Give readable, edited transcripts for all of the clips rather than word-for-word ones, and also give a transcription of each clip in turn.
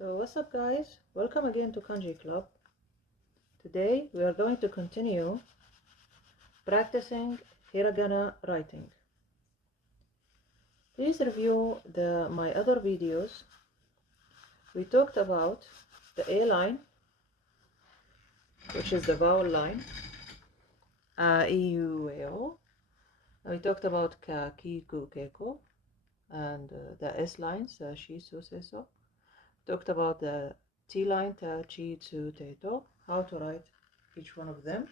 So what's up guys, welcome again to Kanji Club. Today we are going to continue practicing Hiragana writing. Please review my other videos. We talked about the A line, which is the vowel line, A, U, E, O. And we talked about Ka, Ki, Ku, Keiko, and the S lines, Shi, Su, Se, So. Talked about the T line, Ta, Chi, Tsu, Te, To, how to write each one of them.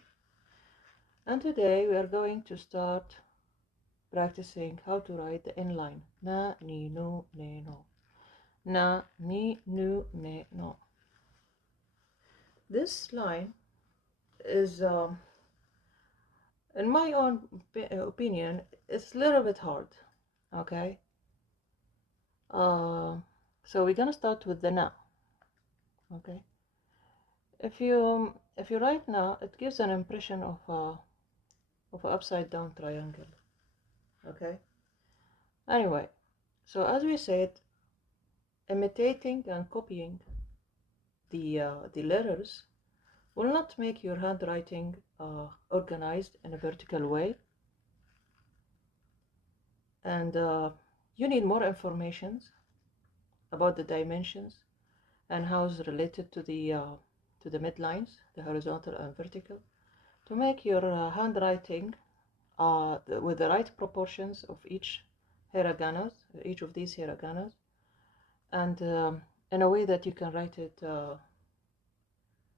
And today we are going to start practicing how to write the N line. Na, ni, nu, ne, no. Na, ni, nu, ne, no. This line is, in my own opinion, it's a little bit hard, okay? So we're gonna start with the na, okay? If you write na, it gives an impression of an upside down triangle, okay? Anyway, so as we said, imitating and copying the letters will not make your handwriting organized in a vertical way, and you need more information about the dimensions and how it's related to the midlines, the horizontal and vertical, to make your handwriting with the right proportions of each of these hiraganas, and in a way that you can write it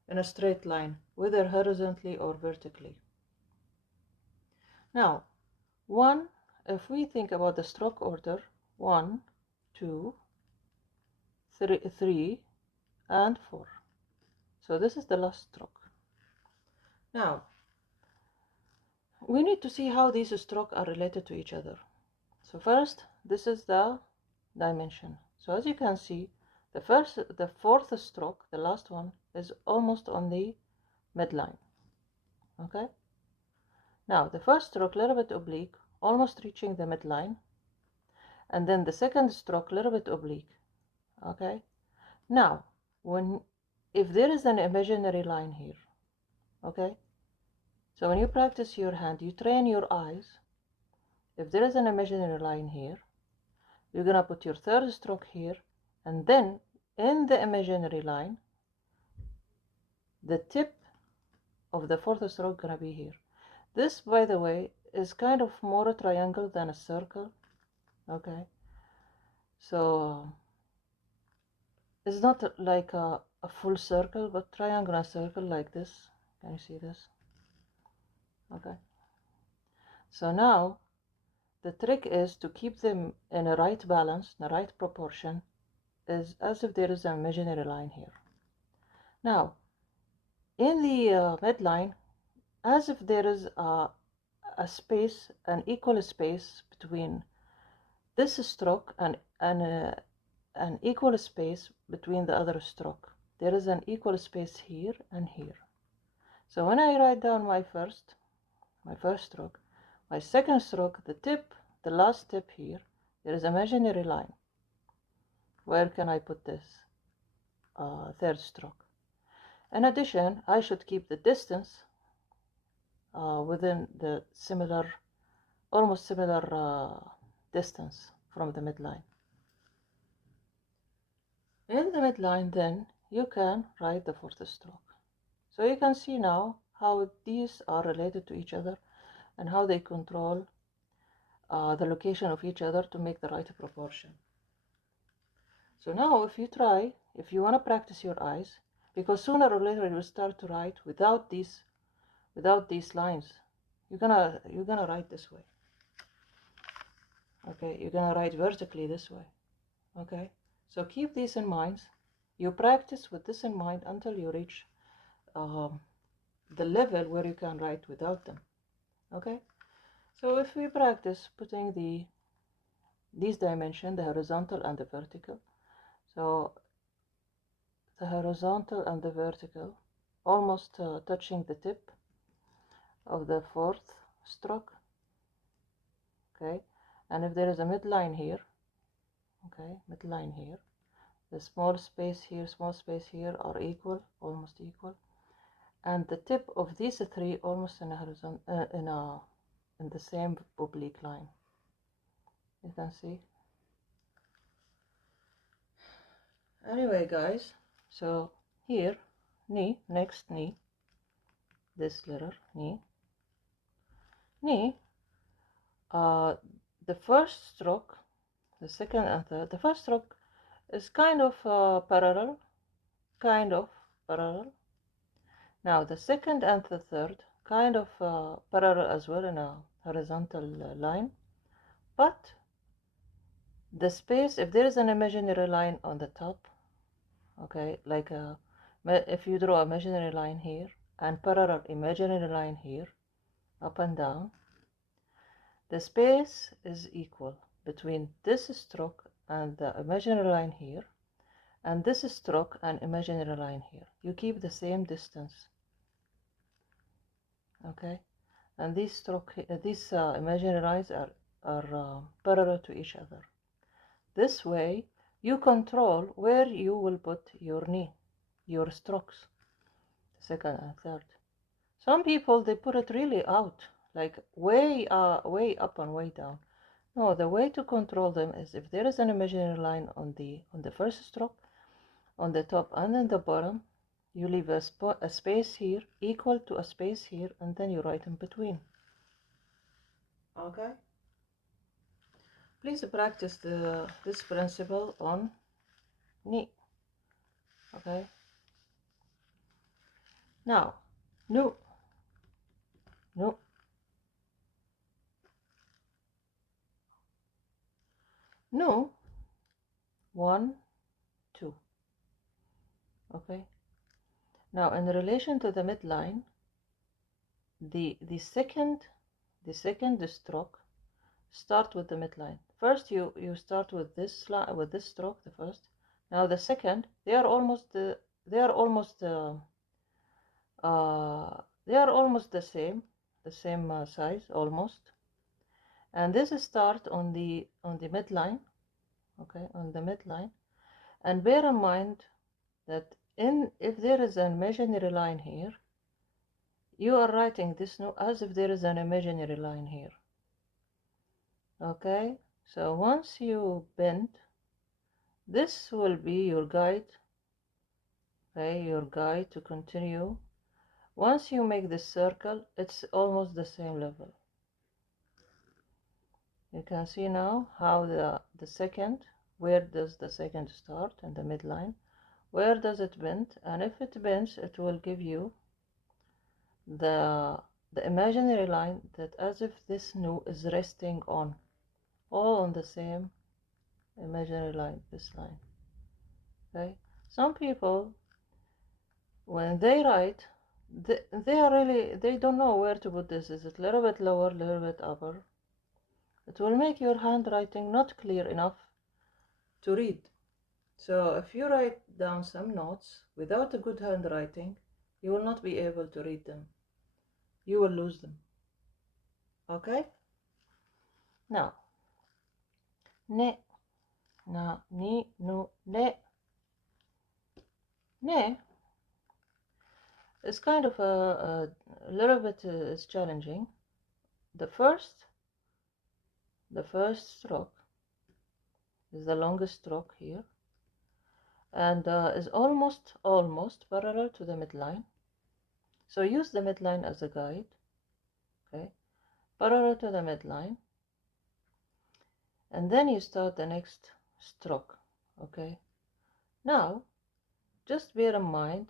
in a straight line, whether horizontally or vertically. Now, if we think about the stroke order, 1, 2, 3, and 4. So this is the last stroke. Now, we need to see how these strokes are related to each other. So first, this is the dimension. So as you can see, the fourth stroke, the last one, is almost on the midline. Okay? Now, the first stroke, a little bit oblique, almost reaching the midline. And then the second stroke, a little bit oblique. Okay? Now, if there is an imaginary line here, okay? So when you practice your hand, you train your eyes. If there is an imaginary line here, you're gonna put your third stroke here, and then in the imaginary line, the tip of the fourth stroke gonna be here. This, by the way, is kind of more a triangle than a circle, okay? So it's not like a full circle, but triangular circle like this. Can you see this? Okay. So now the trick is to keep them in a right balance, in a right proportion, is as if there is an imaginary line here. Now, in the midline, as if there is a space, an equal space between this stroke and an equal space between the other stroke. There is an equal space here and here. So when I write down my first stroke, my second stroke, the last tip here, there is an imaginary line. Where can I put this third stroke? In addition, I should keep the distance within the almost similar distance from the midline. In the midline, then, you can write the fourth stroke. So you can see now how these are related to each other and how they control the location of each other to make the right proportion. So now if you want to practice your eyes, because sooner or later you will start to write without these lines, you're gonna write this way. Okay, you're gonna write vertically this way. Okay, so keep these in mind. You practice with this in mind until you reach the level where you can write without them. Okay, so if we practice putting these dimensions, the horizontal and the vertical, so the horizontal and the vertical almost touching the tip of the fourth stroke, okay, and if there is a midline here, okay, midline here, the small space here are equal, almost equal, and the tip of these three almost in a horizontal, in the same oblique line. You can see. Anyway, guys, so here, ni, next ni, this letter, ni, the first stroke, the second and third, the first stroke is kind of parallel. Now the second and the third, kind of parallel as well in a horizontal line, but the space, if there is an imaginary line on the top, okay, like if you draw an imaginary line here and parallel imaginary line here, up and down, the space is equal between this stroke and the imaginary line here, and this stroke and imaginary line here. You keep the same distance, okay, and these imaginary lines are parallel to each other. This way you control where you will put your knee, your strokes, second and third. Some people, they put it really out, like way up and way down. No, the way to control them is if there is an imaginary line on the first stroke, on the top and in the bottom, you leave a space here equal to a space here, and then you write in between. Okay? Please practice this principle on knee. Okay? Now, no. 1, 2. Okay? Now, in relation to the midline, the second stroke start with the midline. First, you start with this stroke, the first. Now the second, they are almost the same size almost. And this start on the midline, okay, on the midline. And bear in mind that if there is an imaginary line here, you are writing this note as if there is an imaginary line here. Okay, so once you bend, this will be your guide, okay, your guide to continue. Once you make this circle, it's almost the same level. You can see now how the second, where does the second start in the midline, where does it bend, and if it bends, it will give you the imaginary line that as if this nu is resting on, all on the same imaginary line, this line. Okay, some people, when they write, they don't know where to put this. Is it a little bit lower, a little bit upper? It will make your handwriting not clear enough to read. So if you write down some notes without a good handwriting, you will not be able to read them. You will lose them. Okay? Now, ne, na, ni, nu, ne. Ne is kind of a little bit is challenging. The first stroke is the longest stroke here, and is almost parallel to the midline. So use the midline as a guide. Okay, parallel to the midline, and then you start the next stroke. Okay, now just bear in mind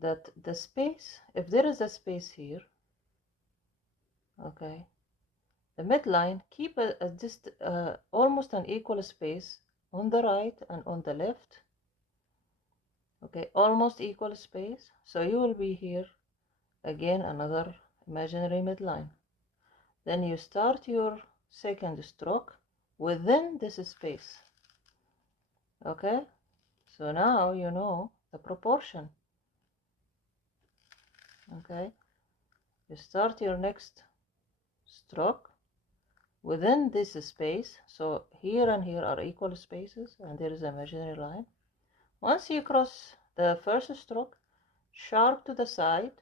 that the space, if there is a space here, okay, the midline, keep almost an equal space on the right and on the left. Okay, almost equal space. So you will be here again, another imaginary midline. Then you start your second stroke within this space. Okay, so now you know the proportion. Okay, you start your next stroke within this space. So here and here are equal spaces, and there is an imaginary line. Once you cross the first stroke, sharp to the side,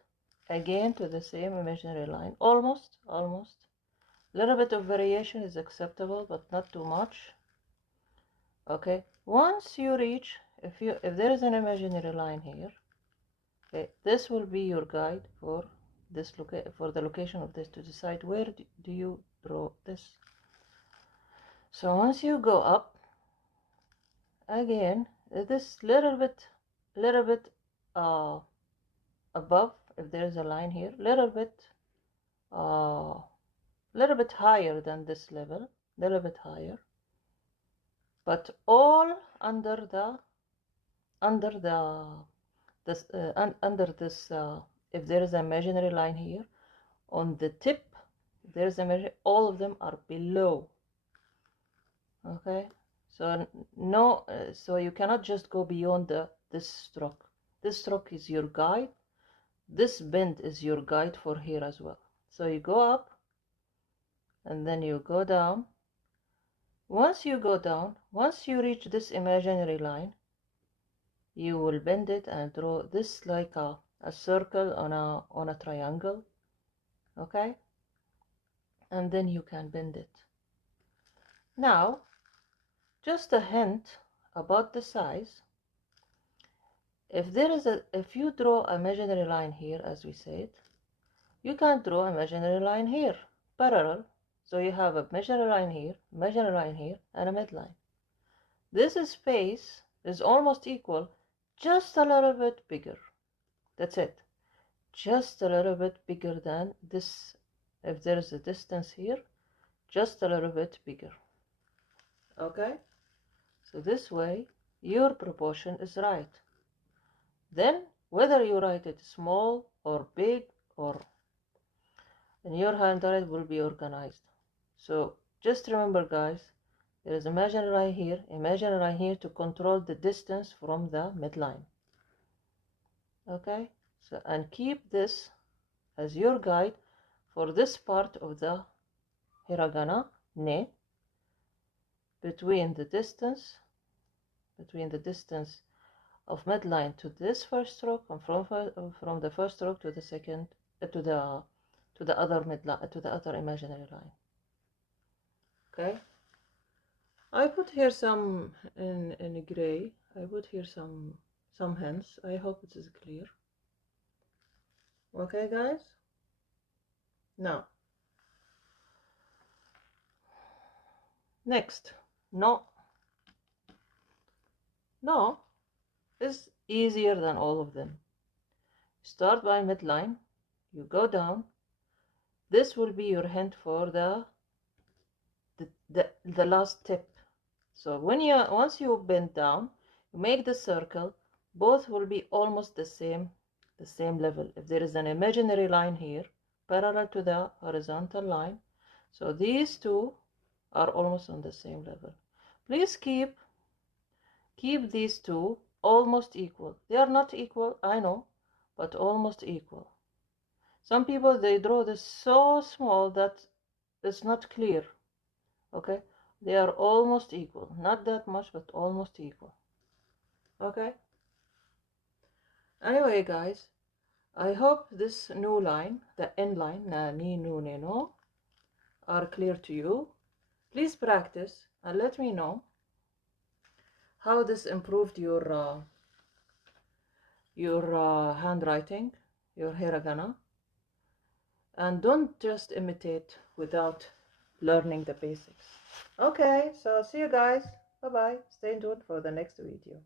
again to the same imaginary line, almost. Little bit of variation is acceptable, but not too much. Okay, once you reach, if there is an imaginary line here, okay, this will be your guide for this for the location of this, to decide where do you draw this. So once you go up, again, this little bit above, if there is a line here, little bit higher than this level, little bit higher, but all under this, if there is an imaginary line here on the tip, there is all of them are below. Okay, so no, so you cannot just go beyond this stroke. This stroke is your guide. This bend is your guide for here as well. So you go up and then you go down. Once you go down, once you reach this imaginary line, you will bend it and draw this like a circle on a triangle. Okay, and then you can bend it. Now, just a hint about the size. If you draw an imaginary line here, as we said, you can draw an imaginary line here, parallel. So you have a imaginary line here, and a midline. This space is almost equal, just a little bit bigger. That's it. Just a little bit bigger than this. If there is a distance here, just a little bit bigger. Okay? So this way, your proportion is right. Then, whether you write it small or big, or in your handwriting will be organized. So just remember, guys, there is imaginary line here to control the distance from the midline. Okay, so and keep this as your guide for this part of the hiragana ne, between the distance of midline to this first stroke, and from the first stroke to the second, to the other midline, to the other imaginary line. Okay, I put here some in gray. I put here some hints. I hope it is clear. Okay, guys. Now, next, no is easier than all of them. Start by midline, you go down. This will be your hint for the last tip. So once you bend down, you make the circle, both will be almost the same level. If there is an imaginary line here parallel to the horizontal line, so these two are almost on the same level. Please keep these two almost equal. They are not equal, I know, but almost equal. Some people, they draw this so small that it's not clear. Okay, they are almost equal, not that much, but almost equal. Okay, anyway, guys, I hope this new line, the end line, na ni nu ne no, are clear to you. Please practice and let me know how this improved your handwriting, your hiragana. And don't just imitate without learning the basics. Okay, so see you guys. Bye bye. Stay tuned for the next video.